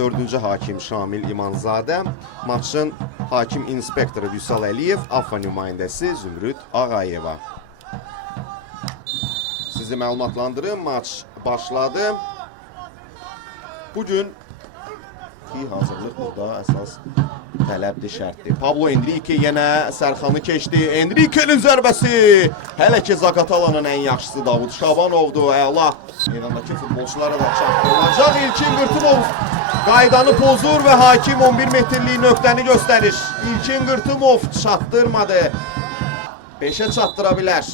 4-cü hakim Şamil İmanzadə, maçın hakim inspektoru Vüsal Əliyev, AFFA nümayəndəsi Zümrüd Ağayeva. Sizi məlumatlandırım, maç başladı. Bugün ki hazırlıq burada əsas tələbdir, şərtdir. Pablo Enrique yenə Sərxanı keçdi. Enrique'nin zərbəsi. Hələ ki Zaqatalanın ən yaxşısı Davud Şabanovdur. Əla. Meydandakı futbolçulara da çatdırılacaq. İlkin Qırtımov qaydanı pozur və hakim 11 metrlik nöqtəni göstərir. İlkin Qırtımov çatdırmadı. 5'e çatdıra bilər.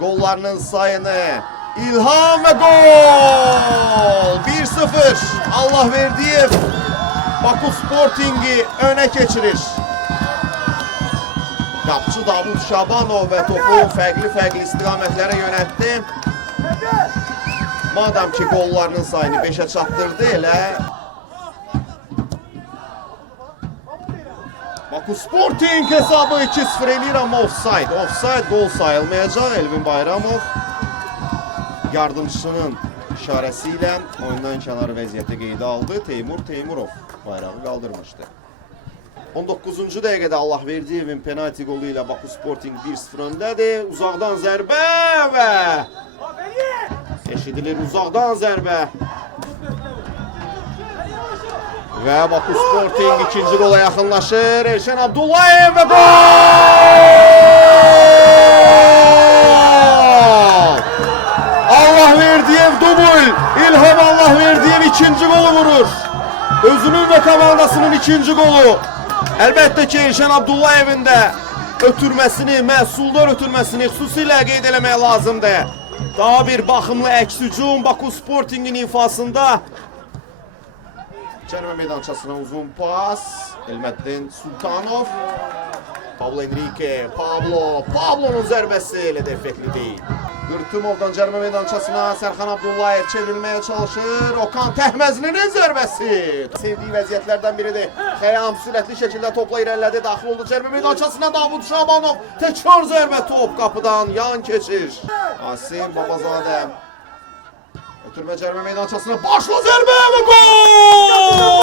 Qollarının sayını İlham və gol! 1-0. Allahverdiyev Baku Sporting'i öne geçirir. Qapçı Davud Şabanov və topu fərqli istiqamətlere yönəltdi. Madem ki qollarının sayını 5'e çatdırdı elə. Baku Sporting hesabı 2-0 eləyir ama offside. Offside gol sayılmayacaq. Elvin Bayramov yardımcısının işarəsiyle oyundan kənarı vəziyyəti qeydə aldı. Teymur Teymurov bayrağı qaldırmışdı. 19-cu dəqiqədə Allahverdiyevin penalti qolu ilə Baku Sporting 1-0 öndədir. Uzaqdan zərbə və eşidilir uzaqdan zərbə. Və Baku Sporting ikinci qola yaxınlaşır. Elşən Abdullayev və gol! Allahverdiyev dubul. İlham Allahverdiyev ikinci golü vurur. Özünün ve komandasının ikinci golü. Elbette ki Elşən Abdullayevin de ötürməsini, məhsuldar ötürməsini xüsusilə qeyd eləmək lazımdır. Daha bir baxımlı əks hücum Baku Sporting'in ifasında. Cərimə meydançasına uzun pas. Elməddin Sultanov. Pablo Enrique. Pablo'nun zərbəsi elə də effektli deyil. Qırtımovdan cərimə meydançasına Sərxan Abdullayev çevrilməyə çalışır. Okan Təhməzlinin zərbəsi. Sevdiyi vəziyyətlərdən biridir. Xəyam sürətli şəkildə topla irəlilədi. Daxil oldu cərimə meydançasına Davud Şabanov. Təkrar zərbə top qapıdan yan keçir. Asim Babazadə. Ötürmə cərimə meydançasına başla zərbə və gol!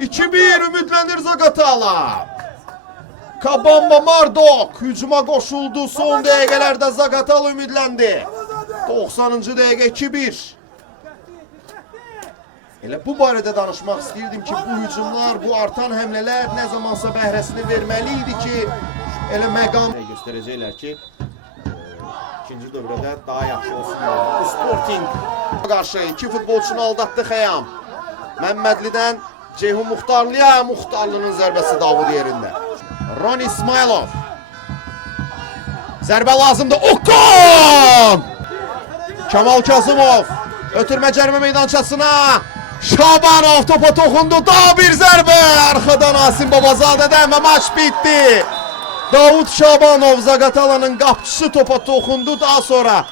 2-1 ümidlənir Zaqatala. Kabamba Mardok hücuma koşuldu. Son dəqiqələrdə Zaqatala ümidləndi. 90-cı dəqiqə 2-1. Elə bu barədə danışmaq istəyirdim ki, bu hücumlar, bu artan həmlələr nə zamansa bəhrəsini verməliydi ki, elə məqam göstərəcəklər ki, ikinci dövrədə daha yaxşı olsunlar. Bu Sporting qarşı iki futbolçunu aldatdı Xəyam. Məmmədlidən Ceyhun Muxtarlıya, Muxtarlının zərbəsi Davud yerində. Ron İsmailov. Zərbə lazımdır. Okan! Kamal Kazımov. Ötürmə cərimə meydançasına. Şabanov topa toxundu. Daha bir zərbə. Arxadan Asim Babazadədən və maç bitdi. Davud Şabanov Zaqatalanın qapçısı topa toxundu. Daha sonra